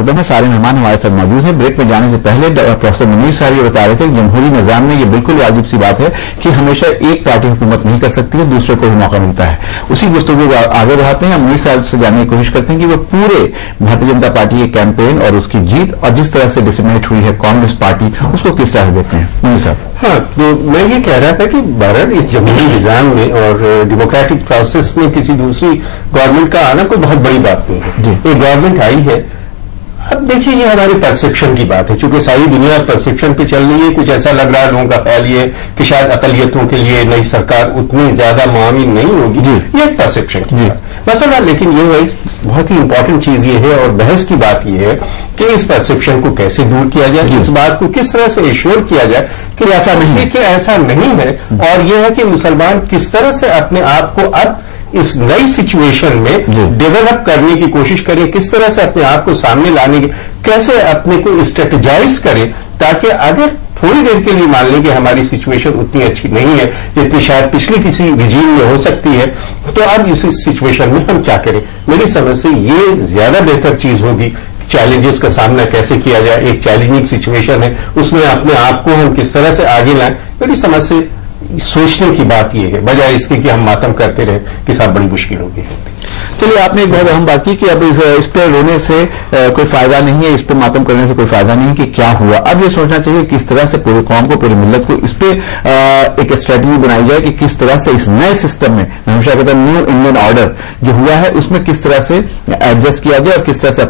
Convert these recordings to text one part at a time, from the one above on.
मकदम है, सारे मेहमान हमारे साथ मौजूद हैं। ब्रेक में जाने से पहले प्रोफेसर मुनीर साहब ये बता रहे थे कि जमहूरी निजाम में ये बिल्कुल वाजिब सी बात है कि हमेशा एक पार्टी हुकूमत नहीं कर सकती है, दूसरे को भी मौका मिलता है। उसी गुफ्तगू को आगे बढ़ाते हैं। मुनीर साहब से जानने की कोशिश करते हैं कि वो पूरे भारतीय जनता पार्टी के कैंपेन और उसकी जीत और जिस तरह से डिसमिनेट हुई है कांग्रेस पार्टी, उसको किस तरह से देखते हैं मुनीर साहब? हाँ, तो मैं ये कह रहा था कि बहरहाल इस जमहूरी निजाम में और डेमोक्रेटिक प्रोसेस में किसी दूसरी गवर्नमेंट का आना कोई बहुत बड़ी बात नहीं है। एक गवर्नमेंट आई है। अब देखिए, ये हमारे परसेप्शन की बात है, चूंकि सारी दुनिया परसेप्शन पे चल रही है। कुछ ऐसा लग रहा है लोगों का ख्याल ये कि शायद अकलियतों के लिए नई सरकार उतनी ज्यादा मुआविन नहीं होगी, ये एक परसेप्शन की बात मसला। लेकिन ये है, बहुत ही इंपॉर्टेंट चीज ये है और बहस की बात ये है कि इस परसेप्शन को कैसे दूर किया जाए, इस बात को किस तरह से एश्योर किया जाए कि ऐसा नहीं है, कि ऐसा नहीं है। और ये है कि मुसलमान किस तरह से अपने आप को अब इस नई सिचुएशन में डेवलप करने की कोशिश करें, किस तरह से अपने आप को सामने लाने की, कैसे अपने को स्ट्रेटेजाइज करें, ताकि अगर थोड़ी देर के लिए मान लें कि हमारी सिचुएशन उतनी अच्छी नहीं है जितनी शायद पिछली किसी रिजीम में हो सकती है, तो अब इस सिचुएशन में हम क्या करें। मेरी समझ से ये ज्यादा बेहतर चीज होगी। चैलेंजेस का सामना कैसे किया जाए, एक चैलेंजिंग सिचुएशन है, उसमें अपने आप को हम किस तरह से आगे लाएं। मेरी समझ से सोचने की बात यह है, बजाय इसके कि हम मातम करते रहे कि साहब बड़ी मुश्किल होगी। चलिए, आपने एक बहुत अहम बात की कि अब इस पे रोने से कोई फायदा नहीं है, इस पे मातम करने से कोई फायदा नहीं है कि क्या हुआ। अब ये सोचना चाहिए किस तरह से पूरी कौम को, पूरी मिल्लत को इस पे एक स्ट्रेटजी बनाई जाए कि किस तरह से इस नए सिस्टम में, मैं हमेशा कहता हूं न्यू इंडियन ऑर्डर जो हुआ है, उसमें किस तरह से एडजस्ट किया जाए और किस तरह से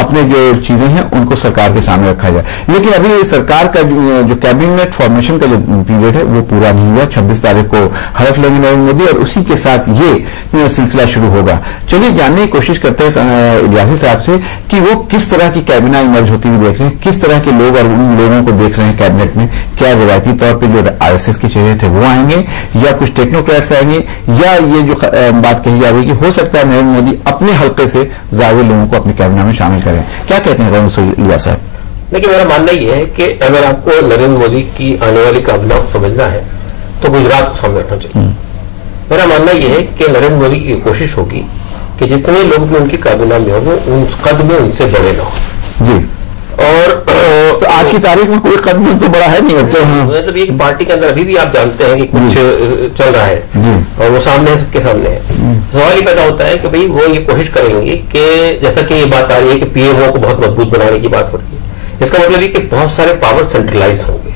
अपने जो चीजें हैं उनको सरकार के सामने रखा जाए। लेकिन अभी सरकार का जो कैबिनेट फॉर्मेशन का जो पीरियड है वो पूरा नहीं हुआ। 26 तारीख को हलफ लेंगे नरेंद्र मोदी और उसी के साथ ये सिलसिला शुरू होगा। चलिए, जानने की कोशिश करते हैं इलियासी साहब से कि वो किस तरह की कैबिनेट इमर्ज होती हुई देख रहे हैं, किस तरह के लोग और उन लोगों को देख रहे हैं कैबिनेट में। क्या रिवायती तौर पर जो आरएसएस के चेहरे थे वो आएंगे, या कुछ टेक्नोक्रेट्स आएंगे, या ये जो बात कही जा रही है कि हो सकता है नरेंद्र मोदी अपने हल्के से ज्यादा लोगों को अपने कैबिनेट में शामिल करें। क्या कहते हैं इलियास साहब? देखिए, मेरा मानना यह है कि अगर आपको नरेंद्र मोदी की आने वाली काबिनेट को समझना है तो गुजरात को सामने रखना चाहिए। मेरा मानना यह है कि नरेंद्र मोदी की कोशिश होगी कि जितने लोग भी उनकी काबिना में हो वो उन कद में उनसे बड़े ना हो जी। और तो आज की तारीख में कोई कद उनसे बड़ा है नहीं। मतलब ये पार्टी के अंदर अभी भी आप जानते हैं कि कुछ चल रहा है और वो सामने है, सबके सामने है। सवाल ये पैदा होता है कि भाई वो ये कोशिश करेंगे कि जैसा कि ये बात आ रही है कि पीएमओ को बहुत मजबूत बनाने की बात हो रही है, इसका मतलब ये कि बहुत सारे पावर सेंट्रलाइज होंगे,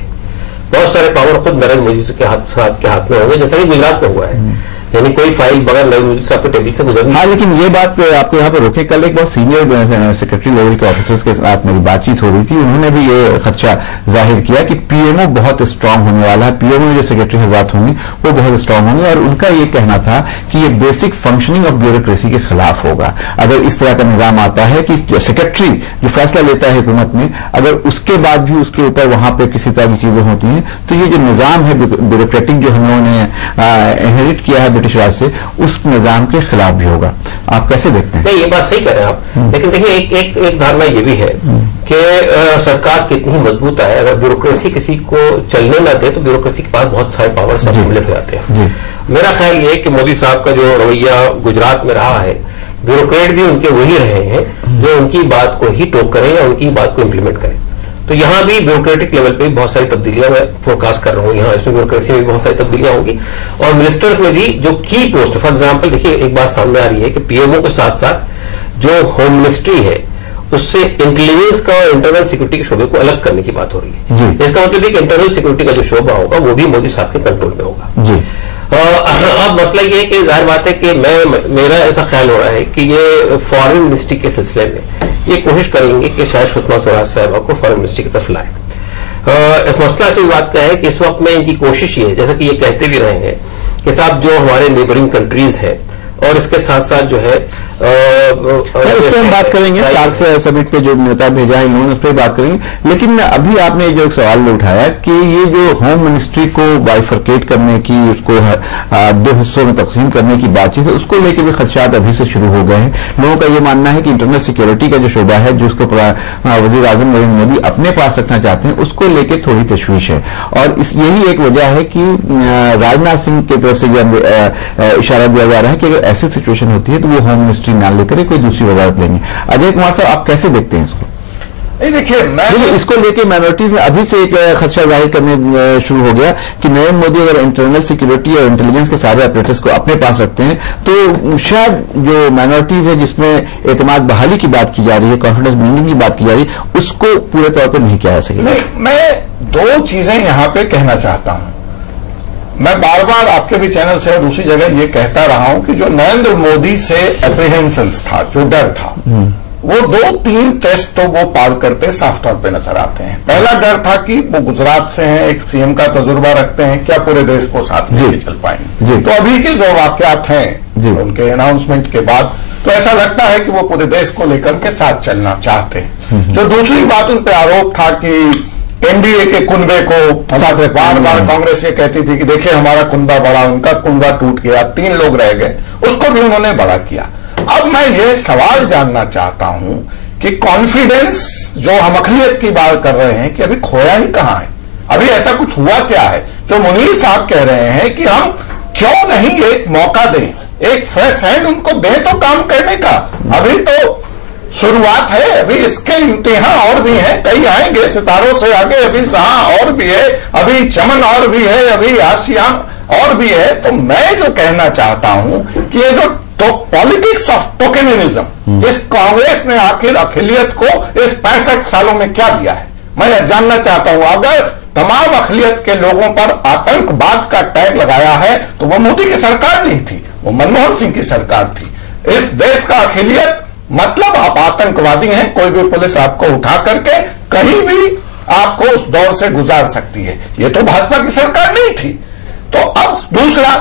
बहुत सारे पावर खुद नरेंद्र मोदी के हाथ में होंगे, जैसा कि गुजरात में हुआ है। यानी कोई फाइल बगैर नरेंद्र मोदी साहब के टेबल से गुजरनी। हाँ, लेकिन ये बात आपको यहाँ पर रोके। कल एक बहुत सीनियर सेक्रेटरी लेवल के ऑफिसर्स के साथ मेरी बातचीत हो रही थी, उन्होंने भी ये खदशा जाहिर किया कि पीएमओ बहुत स्ट्रांग होने वाला है, पीएमओ में जो सेक्रेटरी हजात होंगे वो बहुत स्ट्रांग होंगे, और उनका ये कहना था कि ये बेसिक फंक्शनिंग ऑफ ब्यूरोक्रेसी के खिलाफ होगा। अगर इस तरह का निजाम आता है कि सेक्रेटरी जो फैसला लेता है हुकूमत में, अगर उसके बाद भी उसके ऊपर वहां पर किसी तरह की चीजें होती हैं, तो ये जो निजाम है ब्यूरोक्रेटिक जो हम लोगों ने इनहेरिट किया है ब्रिटिश राज से, उस निजाम के खिलाफ भी होगा। आप कैसे देखते हैं? नहीं, ये बात सही कह रहे हैं आप, लेकिन देखिए एक धारणा ये भी है कि सरकार कितनी मजबूत है, अगर ब्यूरोक्रेसी किसी को चलने ना दे तो ब्यूरोक्रेसी के पास बहुत सारे पावर सब मिले हो जाते हैं। मेरा ख्याल ये है कि मोदी साहब का जो रवैया गुजरात में रहा है, ब्यूरोक्रेट भी उनके वही रहे हैं जो उनकी बात को ही टोक करें या उनकी बात को इंप्लीमेंट करें। तो यहां भी ब्यूरोक्रेटिक लेवल पे बहुत सारी तब्दीलियां मैं फोरकास्ट कर रहा हूं, यहां इसमें ब्यूरोक्रेसी में भी बहुत सारी तब्दीलियां होंगी और मिनिस्टर्स में भी जो की पोस्ट, फॉर एग्जांपल देखिए एक बात सामने आ रही है कि पीएमओ के साथ साथ जो होम मिनिस्ट्री है उससे इंटेलिजेंस का और इंटरनल सिक्योरिटी के शोबे को अलग करने की बात हो रही है। इसका मतलब है कि इंटरनल सिक्योरिटी का जो शोबा होगा वो भी मोदी साहब के कंट्रोल में होगा। अब मसला ये है कि जाहिर बात है कि मेरा ऐसा ख्याल हो रहा है कि ये फॉरेन मिनिस्ट्री के सिलसिले में ये कोशिश करेंगे कि शायद सुषमा स्वराज साहबा को फॉरेन मिनिस्ट्री की तरफ लाए। इस मसला से बात का है कि इस वक्त में इनकी कोशिश ये, जैसा कि ये कहते भी रहे हैं कि साहब जो हमारे नेबरिंग कंट्रीज है और इसके साथ साथ जो है उस पर हम बात करेंगे, सार्क समिट पे जो नेता भेजा है इन्होंने उस पर बात करेंगे। लेकिन अभी आपने जो एक सवाल उठाया कि ये जो होम मिनिस्ट्री को बाइफरकेट करने की, उसको दो हिस्सों में तकसीम करने की बातचीत है, उसको लेकर भी खदशात अभी से शुरू हो गए हैं। लोगों का ये मानना है कि इंटरनल सिक्योरिटी का जो शोबा है जिसको वजीर आजम नरेंद्र मोदी अपने पास रखना चाहते हैं, उसको लेकर थोड़ी तशवीश है। और यही एक वजह है कि राजनाथ सिंह की तरफ से जो इशारा दिया जा रहा है कि अगर ऐसी सिचुएशन होती है तो वो होम मिनिस्ट्री मिनिस्ट्री ना लेकर कोई दूसरी वजारत लेंगे। अजय कुमार साहब, आप कैसे देखते हैं इसको? नहीं, देखिए, मैं इसको लेके माइनॉरिटीज में अभी से एक खदशा जाहिर करने शुरू हो गया कि नरेंद्र मोदी अगर इंटरनल सिक्योरिटी और इंटेलिजेंस के सारे ऑपरेटर्स को अपने पास रखते हैं तो शायद जो माइनॉरिटीज है जिसमें एतमाद बहाली की बात की जा रही है, कॉन्फिडेंस बिल्डिंग की बात की जा रही है, उसको पूरे तौर पर नहीं किया जा सकेगा। नहीं, मैं दो चीजें यहां पे कहना चाहता हूं। मैं बार बार आपके भी चैनल से और दूसरी जगह ये कहता रहा हूं कि जो नरेंद्र मोदी से एप्रीहेंशंस था, जो डर था, वो 2-3 टेस्ट तो वो पार करते साफ तौर पे नजर आते हैं। पहला डर था कि वो गुजरात से हैं, एक सीएम का तजुर्बा रखते हैं, क्या पूरे देश को साथ लेके चल पाएंगे। तो अभी के जो वाकयात हैं उनके अनाउंसमेंट के बाद, तो ऐसा लगता है कि वो पूरे देश को लेकर के साथ चलना चाहते हैं। जो दूसरी बात उन पर आरोप था कि एनडीए के कुनबे को बार बार कांग्रेस ये कहती थी कि देखिए हमारा कुनबा बड़ा, उनका कुनबा टूट गया, 3 लोग रह गए, उसको भी उन्होंने बड़ा किया। अब मैं ये सवाल जानना चाहता हूं कि कॉन्फिडेंस जो हम अखिलियत की बात कर रहे हैं कि अभी खोया ही कहां है? अभी ऐसा कुछ हुआ क्या है जो मुनीर साहब कह रहे हैं कि हम क्यों नहीं एक मौका दें, एक फ्रेश हैंड उनको दें तो काम करने का? अभी तो शुरुआत है, अभी इसके इम्तिहान और भी हैं, कई आएंगे सितारों से आगे, अभी शाह और भी है, अभी चमन और भी है, अभी आसिया और भी है। तो मैं जो कहना चाहता हूं कि ये जो तो पॉलिटिक्स ऑफ टोकेनिज्म, इस कांग्रेस ने आखिर अखिलियत को इस 65 सालों में क्या दिया है, मैं जानना चाहता हूं। अगर तमाम अखिलियत के लोगों पर आतंकवाद का टैग लगाया है तो वो मोदी की सरकार नहीं थी, वो मनमोहन सिंह की सरकार थी। इस देश का अखिलियत मतलब आप आतंकवादी हैं, कोई भी पुलिस आपको उठा करके कहीं भी आपको उस दौर से गुजार सकती है। ये तो भाजपा की सरकार नहीं थी। तो अब दूसरा,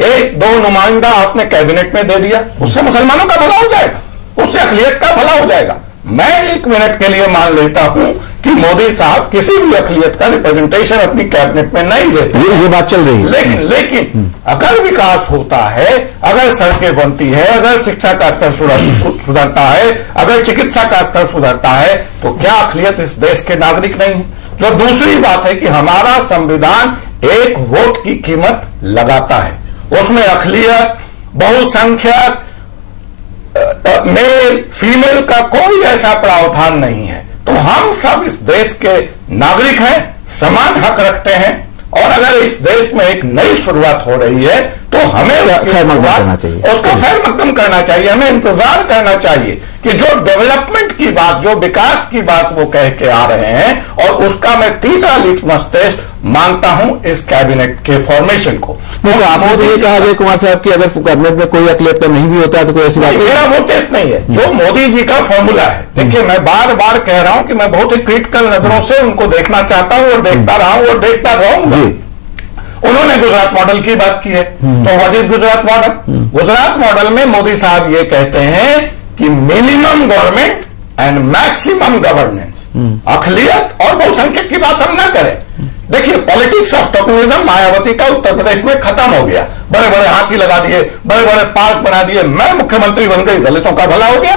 1-2 नुमाइंदा आपने कैबिनेट में दे दिया, उससे मुसलमानों का भला हो जाएगा, उससे अखिलियत का भला हो जाएगा। मैं 1 मिनट के लिए मान लेता हूं कि मोदी साहब किसी भी अखिलियत का रिप्रेजेंटेशन अपनी कैबिनेट में नहीं देते। ये बात चल रही है। लेकिन अगर विकास होता है, अगर सड़कें बनती है, अगर शिक्षा का स्तर सुधरता है, अगर चिकित्सा का स्तर सुधरता है, तो क्या अखिलियत इस देश के नागरिक नहीं है? जो दूसरी बात है कि हमारा संविधान एक वोट की कीमत लगाता है, उसमें अखिलियत, बहुसंख्यक, मेल फीमेल का कोई ऐसा प्रावधान नहीं है। तो हम सब इस देश के नागरिक हैं, समान हक रखते हैं, और अगर इस देश में एक नई शुरुआत हो रही है तो हमें उसका खैर मकदम करना चाहिए। हमें इंतजार करना चाहिए कि जो डेवलपमेंट की बात, जो विकास की बात वो कह के आ रहे हैं, और उसका मैं तीसरा लिटमस टेस्ट मानता हूं इस कैबिनेट के फॉर्मेशन को। तो आपने तो ये कहा अजय कुमार साहब कि अगर कैबिनेट में कोई अखिलियत नहीं भी होता है तो कोई ऐसी बात मेरा वो टेस्ट नहीं है जो मोदी जी का फॉर्मूला है। देखिए, मैं बार बार कह रहा हूं कि मैं बहुत ही क्रिटिकल नजरों से उनको देखना चाहता हूं, और देखता रहा हूं और देखता रहूंगा। उन्होंने गुजरात मॉडल की बात की है, तो what is Gujarat model? Gujarat model में मोदी साहब ये कहते हैं कि minimum government and maximum governance. अखिलियत और बहुसंख्यक की बात हम ना करें। देखिए, पॉलिटिक्स ऑफ टोकेनिज्म मायावती का उत्तर प्रदेश में खत्म हो गया, बड़े बड़े हाथी लगा दिए, बड़े बड़े पार्क बना दिए, मैं मुख्यमंत्री बन गई, दलितों का भला हो गया।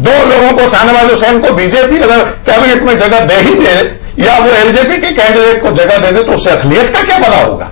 2 लोगों को, शाहनवाज हुसैन को बीजेपी अगर कैबिनेट में जगह दे ही दे, या वो एलजेपी के कैंडिडेट को जगह दे दे, तो उससे अखिलियत का क्या भला होगा?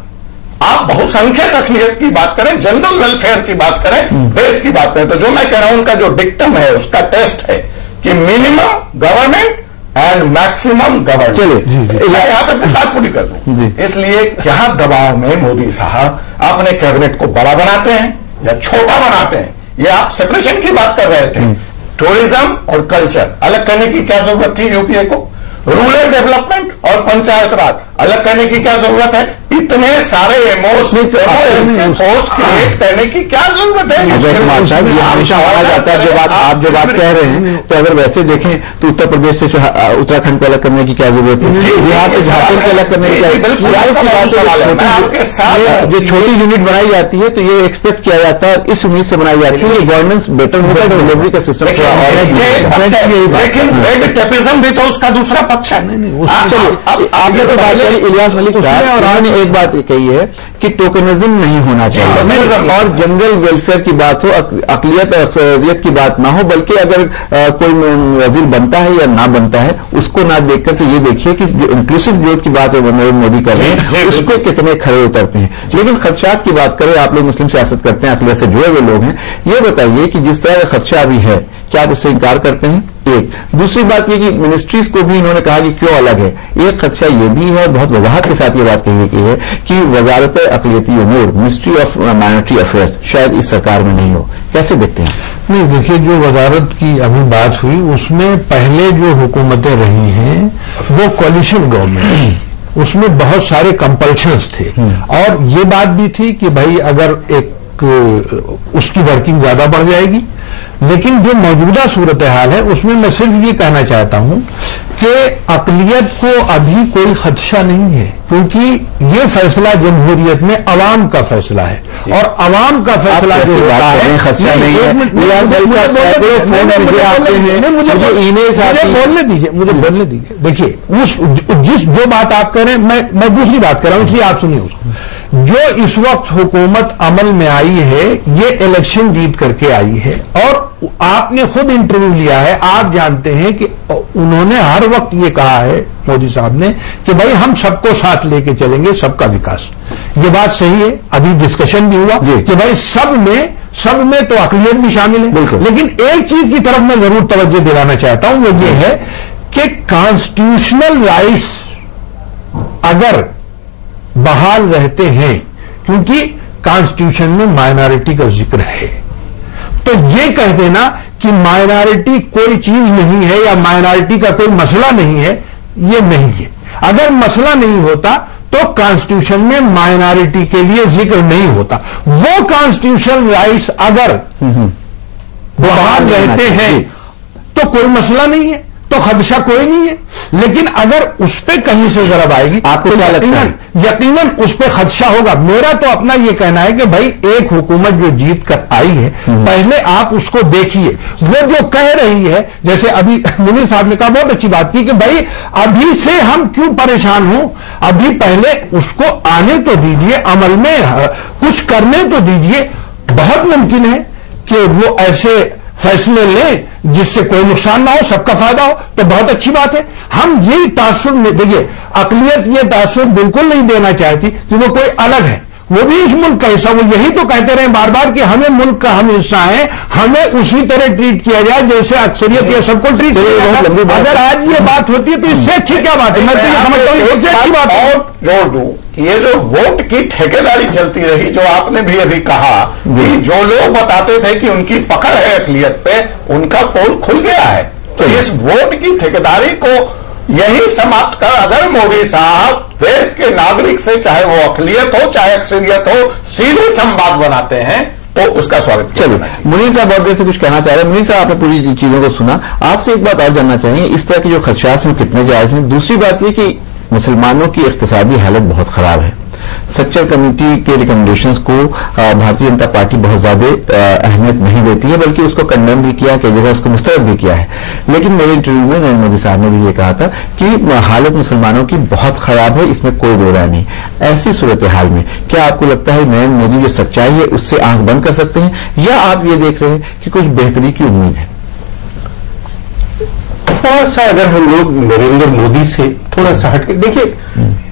आप बहुसंख्यक अखिलियत की बात करें, जनरल वेलफेयर की बात करें, देश की बात करें, तो जो मैं कह रहा हूं उनका जो डिक्टम है, उसका टेस्ट है कि minimum government and maximum governance. मैं यहां तक बात पूरी कर दूं। इसलिए क्या दबाव में मोदी साहब अपने कैबिनेट को बड़ा बनाते हैं या छोटा बनाते हैं? ये आप सेपरेशन की बात कर रहे थे, टूरिज्म और कल्चर अलग करने की क्या जरूरत थी यूपीए को? रूरल डेवलपमेंट और पंचायत राज अलग करने की क्या जरूरत है? इतने सारे पोस्ट क्रिएट करने की क्या जरूरत है? अजय कुमार साहब, ये हमेशा माना जाता है, आप जो बात कह रहे हैं, तो अगर वैसे देखें तो उत्तर प्रदेश से उत्तराखंड को अलग करने की क्या जरूरत है? बिहार से झारखंड को अलग करने की क्या? जो छोटी यूनिट बनाई जाती है तो ये एक्सपेक्ट किया जाता है, इस उम्मीद से बनाई जाती है कि गवर्नेंस बेटर होगा, डिलीवरी का सिस्टम। लेकिन रेड टेपिज्म भी तो उसका दूसरा पक्ष है। चलिए, आपने तो बात करी इलियास मलिक साहब, और उन्होंने एक ایک بات کہی ہے کہ ٹوکنزم نہیں ہونا چاہیے اور جنرل ویلفیئر کی بات ہو, اقلیت اور اکثریت کی بات نہ ہو, بلکہ اگر کوئی وزیر بنتا ہے یا نہ بنتا ہے اس کو نہ دیکھ کر کے یہ دیکھیے کہ جو انکلوسو گروتھ کی بات ہے نریندر مودی کر رہے ہیں اس کو کتنے کھڑے اترتے ہیں. لیکن خدشات کی بات کریں, آپ لوگ مسلم سیاست کرتے ہیں, اقلیت سے جڑے ہوئے لوگ ہیں, یہ بتائیے کہ جس طرح کا خدشہ ابھی ہے کیا آپ اس سے انکار کرتے ہیں؟ ایک دوسری بات یہ کہ منسٹریز کو بھی انہوں نے کہا کہ کیوں الگ ہے. ایک خدشہ یہ بھی ہے, بہت وضاحت کے ساتھ یہ بات کہی گئی ہے کہ وزارت اقلیتی امور, منسٹری آف مائنورٹی افیئرز شاید اس سرکار میں نہیں ہو. کیسے دیکھتے ہیں؟ نہیں, دیکھیے جو وزارت کی ابھی بات ہوئی اس میں پہلے جو حکومتیں رہی ہیں وہ کولیشن گورنمنٹ, اس میں بہت سارے کمپلشنز تھے اور یہ بات بھی تھی کہ بھائی اگر ایک اس کی ورکنگ زیادہ بڑھ جائے گی. لیکن جو موجودہ صورتحال ہے اس میں میں صرف یہ کہنا چاہتا ہوں کہ اقلیت کو ابھی کوئی خدشہ نہیں ہے, کیونکہ یہ فیصلہ جمہوریت میں عوام کا فیصلہ ہے اور عوام کا فیصلہ جو ہوتا ہے خدشہ نہیں ہے. مجھے بولنے دیجیے. دیکھیے جو بات آپ کہہ رہے ہیں میں دوسری بات کر رہا ہوں, اس لیے آپ سنیے. جو اس وقت حکومت عمل میں آئی ہے یہ الیکشن جیت کر کے آئی ہے اور آپ نے خود انٹرویو لیا ہے. آپ جانتے ہیں کہ انہوں نے ہر وقت یہ کہا ہے مودی صاحب نے کہ بھائی ہم سب کو ساتھ لے کے چلیں گے, سب کا وکاس. یہ بات صحیح ہے. ابھی ڈسکشن بھی ہوا کہ بھائی سب میں تو اقلیت بھی شامل ہے. لیکن ایک چیز کی طرف میں ضرور توجہ دلانا چاہتا ہوں, وہ یہ ہے کہ کانسٹیٹیوشنل رائٹس اگر بحال رہتے ہیں, کیونکہ کانسٹیٹیوشن میں مائنارٹی کا ذکر ہے, تو یہ کہہ دینا کہ مائنارٹی کوئی چیز نہیں ہے یا مائنارٹی کا کوئی مسئلہ نہیں ہے, یہ نہیں ہے. اگر مسئلہ نہیں ہوتا تو کانسٹیٹیوشن میں مائنارٹی کے لیے ذکر نہیں ہوتا. وہ کانسٹیٹیوشنل رائٹس اگر بحال رہتے ہیں تو کوئی مسئلہ نہیں ہے, تو خدشہ کوئی نہیں ہے. لیکن اگر اس پہ کہیں سے ضرب آئے گی آپ کو کیا لگتا ہے؟ یقیناً اس پہ خدشہ ہوگا. میرا تو اپنا یہ کہنا ہے کہ بھائی ایک حکومت جو جیت کر آئی ہے پہلے آپ اس کو دیکھیے. وہ جو کہہ رہی ہے, جیسے ابھی منیر صاحب نے کہا, بہت اچھی بات کی کہ بھائی ابھی سے ہم کیوں پریشان ہوں, ابھی پہلے اس کو آنے تو دیجیے, عمل میں کچھ کرنے تو دیجیے. بہت ممکن ہے کہ وہ ایسے فیصلے لیں جس سے کوئی نقصان نہ ہو, سب کا فائدہ ہو, تو بہت اچھی بات ہے. ہم یہی تاثر میں دیکھیے, اقلیت یہ تاثر بالکل نہیں دینا چاہتی کہ وہ کوئی الگ ہے, وہ بھی اس ملک کا حصہ. وہ یہی تو کہتے رہے بار بار کہ ہمیں ملک کا ہم حصہ ہیں, ہمیں اسی طرح ٹریٹ کیا جائے جیسے اکثریت یہ سب کو ٹریٹ کیا جائے. اگر آج یہ بات ہوتی ہے تو اس سے اچھی کیا بات ہے؟ میں تو یہ سمجھتا ہوں یہ اچھی بات ہے. اور جوڑ دوں, یہ جو ووٹ کی ٹھیکیداری چلتی رہی, جو آپ نے بھی ابھی کہا کہ جو لوگ بتاتے تھے کہ ان کی پکڑ ہے اقلیت پہ, ان کا پول کھل گیا ہے. تو اس ووٹ کی ٹھیکیداری کو یہی سماپت کر اگر مودی صاحب دیش کے ناگرک سے, چاہے وہ اقلیت ہو چاہے اکثریت ہو, سیدھے سمواد بناتے ہیں تو اس کا سواگت کیا. چلو منیر صاحب بہت دیر سے کچھ کہنا چاہ رہے ہیں. منیر صاحب آپ نے پوری چیزوں کو سنا, آپ سے ایک بات اور جاننا چاہیں گے, اس طرح کے جو خدشات ہیں کتنے جائز ہیں؟ دوسری بات یہ کہ مسلمانوں کی اقتصادی حالت بہت خراب ہے. سچر کمیٹی کے ریکمنڈیشنز کو بھارتیہ جنتا پارٹی بہت زیادہ اہمیت نہیں دیتی ہے, بلکہ اس کو کنڈیم بھی کیا, کئی جگہ اس کو مسترد بھی کیا ہے. لیکن میرے انٹرویو میں نریندر مودی صاحب نے بھی یہ کہا تھا کہ حالت مسلمانوں کی بہت خراب ہے, اس میں کوئی دو رائے نہیں. ایسی صورتحال میں کیا آپ کو لگتا ہے نریندر مودی جو سچائی ہے اس سے آنکھ بند کر سکتے ہیں, یا آپ یہ دیکھ رہے ہیں کہ کچھ بہتری کی امید ہے؟ تھوڑا سا اگر ہم لوگ نریندر مودی سے تھوڑا سا ہٹ کے دیکھیے,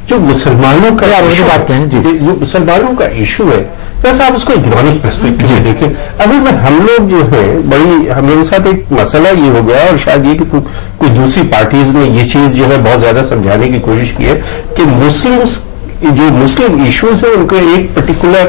جو مسلمانوں کا بات کہیں جو مسلمانوں کا ایشو ہے, جیسا آپ اس کو اکنامک پرسپیکٹو سے دیکھیں. اصل میں ہم لوگ جو ہے بڑی, ہم لوگوں کے ساتھ ایک مسئلہ یہ ہو گیا, اور شاید یہ کہ کوئی دوسری پارٹیز نے یہ چیز جو ہے بہت زیادہ سمجھانے کی کوشش کی ہے کہ جو مسلم ایشوز ہیں ان کا ایک پرٹیکولر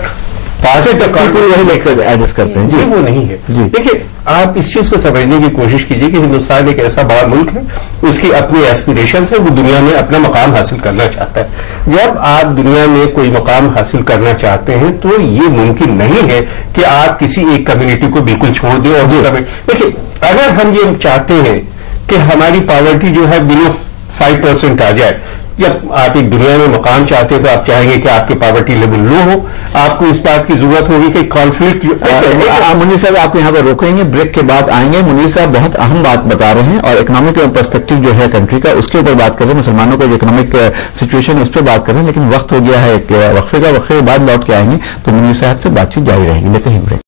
ایڈریس کرتے ہیں. جی وہ نہیں ہے. دیکھیے آپ اس چیز کو سمجھنے کی کوشش کیجیے کہ ہندوستان ایک ایسا بڑا ملک ہے, اس کی اپنی ایسپریشنز ہیں, وہ دنیا میں اپنا مقام حاصل کرنا چاہتا ہے. جب آپ دنیا میں کوئی مقام حاصل کرنا چاہتے ہیں تو یہ ممکن نہیں ہے کہ آپ کسی ایک کمیونٹی کو بالکل چھوڑ دیں. اور دیکھیے اگر ہم یہ چاہتے ہیں کہ ہماری پاورٹی جو ہے بلو 5% آ جائے, जब आप एक दुनिया में मकाम चाहते हैं तो आप चाहेंगे कि आपके पॉवर्टी लेवल लो हो, आपको इस बात की जरूरत होगी कि कॉन्फ्लिक्ट। मुनीर साहब आपको यहाँ पर रोकेंगे, ब्रेक के बाद आएंगे। मुनीर साहब बहुत अहम बात बता रहे हैं और इकोनॉमिक पर्सपेक्टिव जो है कंट्री का उसके ऊपर बात कर रहे हैं, मुसलमानों का जो इकोनॉमिक सिचुएशन है उस पर बात कर रहे हैं, लेकिन वक्त हो गया है एक वक्फे का। वक्फे के बाद लौट के आएंगे तो मुनीर साहब से बातचीत जारी रहेगी। लेते हैं ब्रेक।